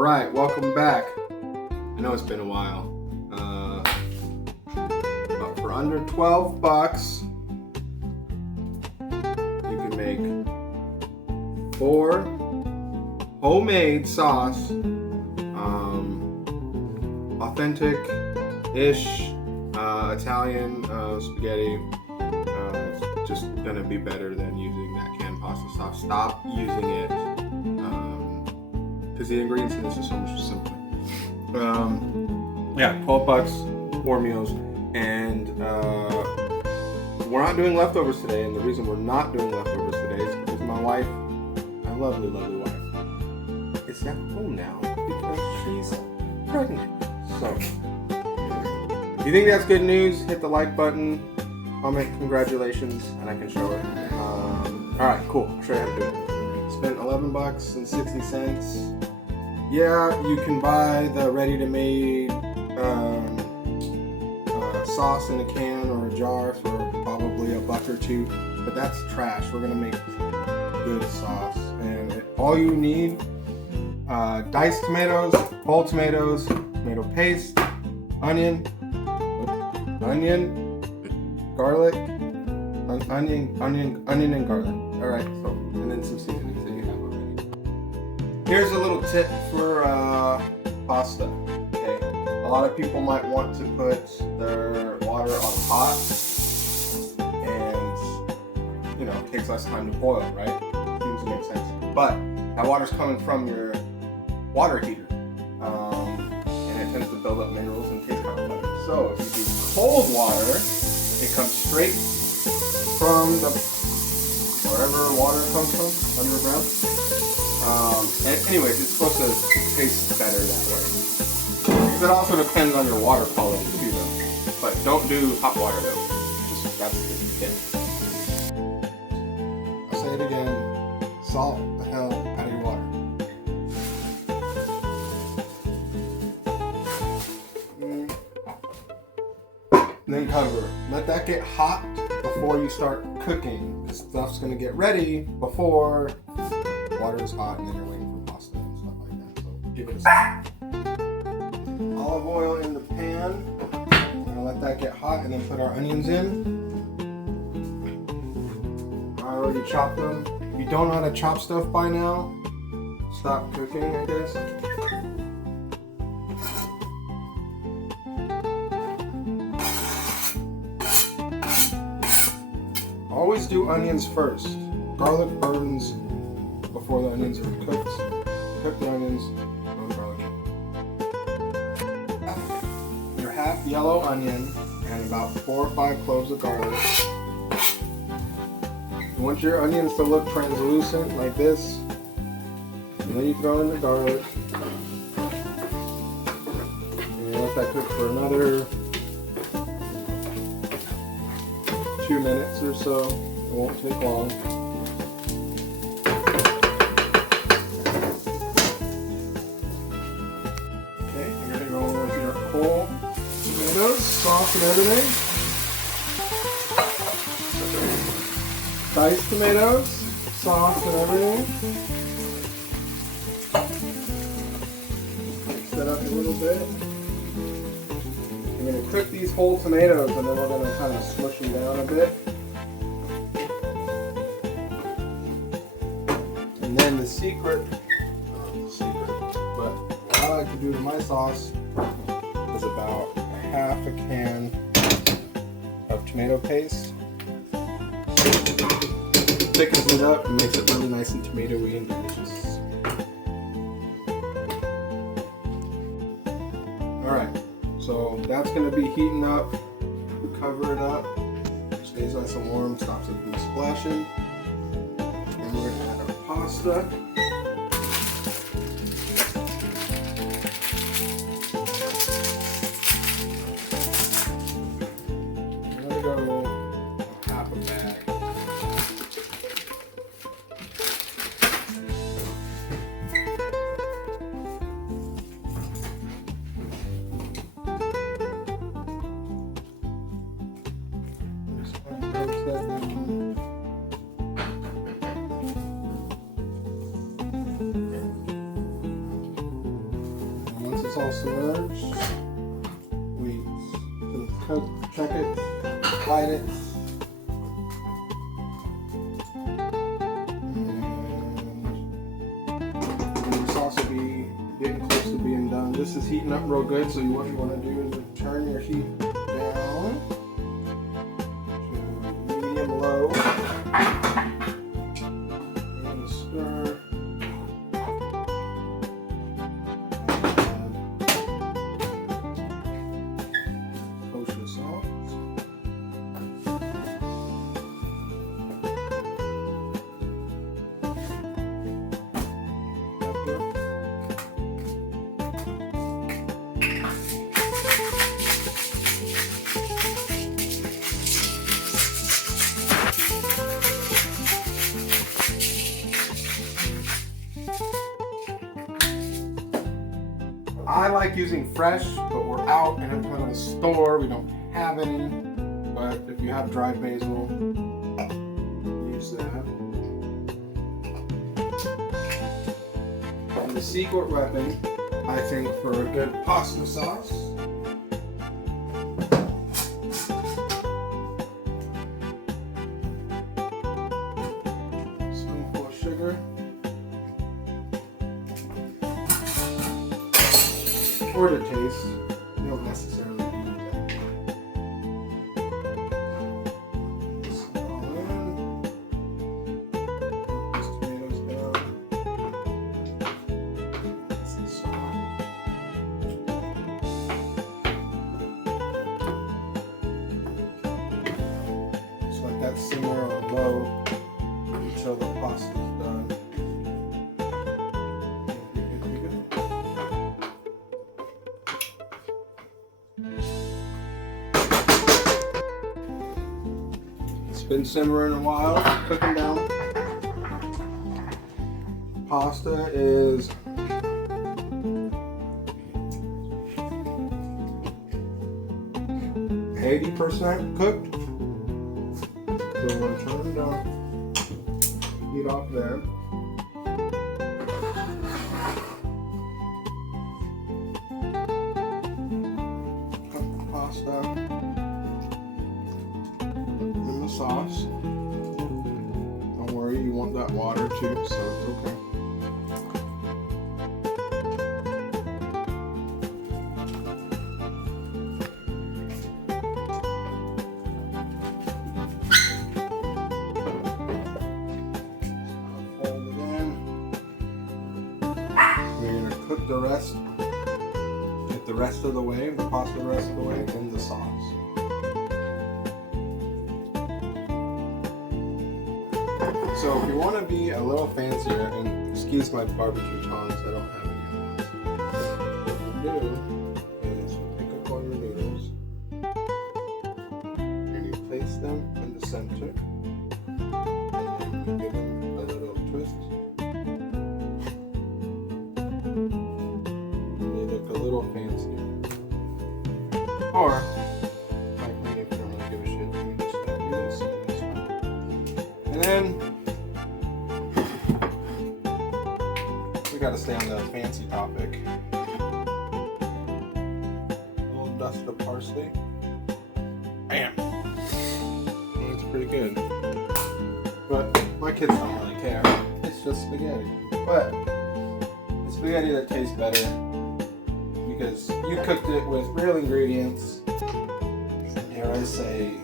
Alright, welcome back. I know it's been a while. But for under 12 bucks, you can make 4 homemade sauce, authentic-ish Italian spaghetti. It's just gonna be better than using that canned pasta sauce. Stop using it. Because the ingredients in this are so much simpler. Yeah, 12 bucks, 4 meals, and we're not doing leftovers today. And the reason we're not doing leftovers today is because my wife, my lovely, lovely wife, is at home now because she's pregnant. So, if you think that's good news, hit the like button, comment congratulations, and I can show it. All right, cool. I'll show you how to do it. Spent 11 bucks and 60 cents. Yeah, you can buy the ready-to-made sauce in a can or a jar for probably $1 or $2, but that's trash. We're gonna make good sauce, and all you need: diced tomatoes, whole tomatoes, tomato paste, onion, garlic, onion and garlic. All right, so and then some seasonings that you have already. Here's a little tip for pasta. Okay, a lot of people might want to put their water on hot, and it takes less time to boil, right? Seems to make sense. But that water's coming from your water heater, and it tends to build up minerals and taste kind of funny. So if you do cold water, it comes straight from wherever water comes from, underground. And anyways, it's supposed to taste better that way. It also depends on your water quality too, though. But don't do hot water though. That's the tip. I'll say it again. Salt the hell out of your water. And then cover. Let that get hot before you start cooking. This stuff's gonna get ready before water is hot, and then you're waiting for pasta and stuff like that. So give it a second. Olive oil in the pan. We're gonna let that get hot, and then put our onions in. I already chopped them. If you don't know how to chop stuff by now, stop cooking, I guess. Always do onions first. Garlic burns before the onions are cooked. Cook the onions, throw the garlic in. Your half yellow onion and about 4 or 5 cloves of garlic. You want your onions to look translucent like this, and then you throw in the garlic. And you let that cook for another 2 minutes or so. It won't take long. Okay, you're gonna go with your whole tomatoes, sauce and everything. Diced tomatoes, sauce and everything. Mix that up a little bit. We're going to cook these whole tomatoes, and then we're going to kind of smush them down a bit. And then the secret, but what I like to do to my sauce is about half a can of tomato paste. Thickens it up and makes it really nice and tomatoey and delicious. Alright. So that's going to be heating up. Cover it up. Stays nice and warm. Stops it from splashing. And we're going to add our pasta. I'm going to go half a bag. Once it's all submerged, we cook, check it, hide it. And the sauce will be getting close to being done. This is heating up real good, so what you want to do is turn your heat down to medium low. And stir. I like using fresh, but we're out and I'm going to the store. We don't have any, but if you have dried basil, use that. And the secret weapon, I think, for a good pasta sauce spoonful of sugar. For the taste, you don't necessarily need that. Just all in. Put these tomatoes down. That's the sauce. Just let that simmer on low until the pasta is done. Been simmering a while, cooking down. Pasta is 80% cooked. So I'm going to turn it down, heat off there. Cut the pasta. Sauce. Don't worry, you want that water too, so it's okay. Fold it in. We're going to cook the rest, get the rest of the way, the pasta the rest of the way in the sauce. So if you want to be a little fancier, and excuse my barbecue tongs, I don't have any of those. What you do is you pick up all your noodles and you place them in the center, and then you give them a little twist. And they look a little fancier. Or, like me, if you don't really give a shit, you can just do this and this one. And then got to stay on the fancy topic. A little dust of parsley. Bam! It's pretty good. But my kids don't really care. It's just spaghetti. But it's spaghetti that tastes better because you cooked it with real ingredients. Dare I say,